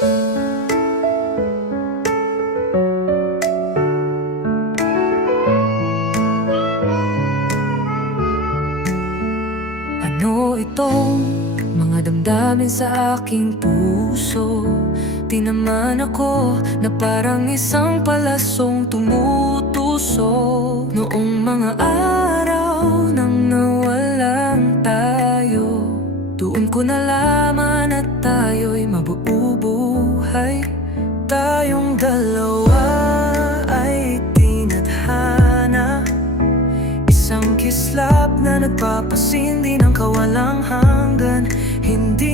Ano itong mga damdamin sa aking puso? Di naman ako na parang isang palasong tumutuso Noong mga araw mabubuhay Tayong dalawa ay tinadhana. Isang kislap na nagpapasindi ng kawalang hanggan. Hindi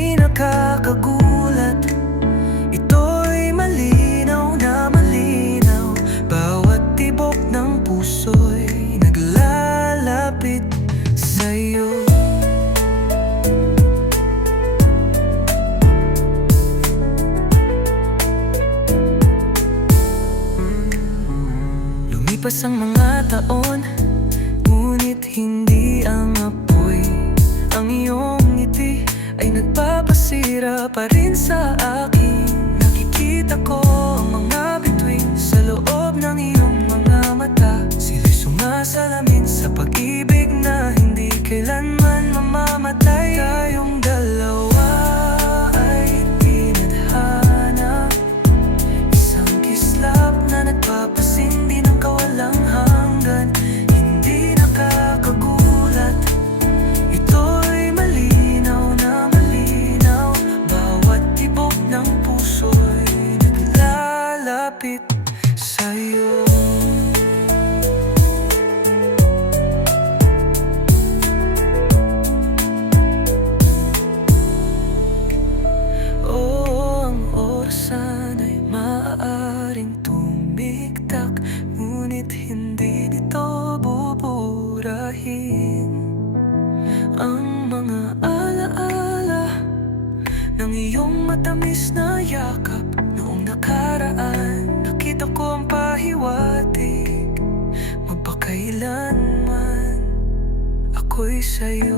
Lumipas ang mga taon Ngunit hindi ang apoy. Ang iyong ngiti ay nagpapasira pa rin sa akin. Nakikita ko ang mga bituin sa loob ng iyong naglalapit sa'yo. Oo, ang orasan ay maaaring tumigtak Ngunit hindi Ang mga alaala ng iyong matamis na yakap ako'y sa'yo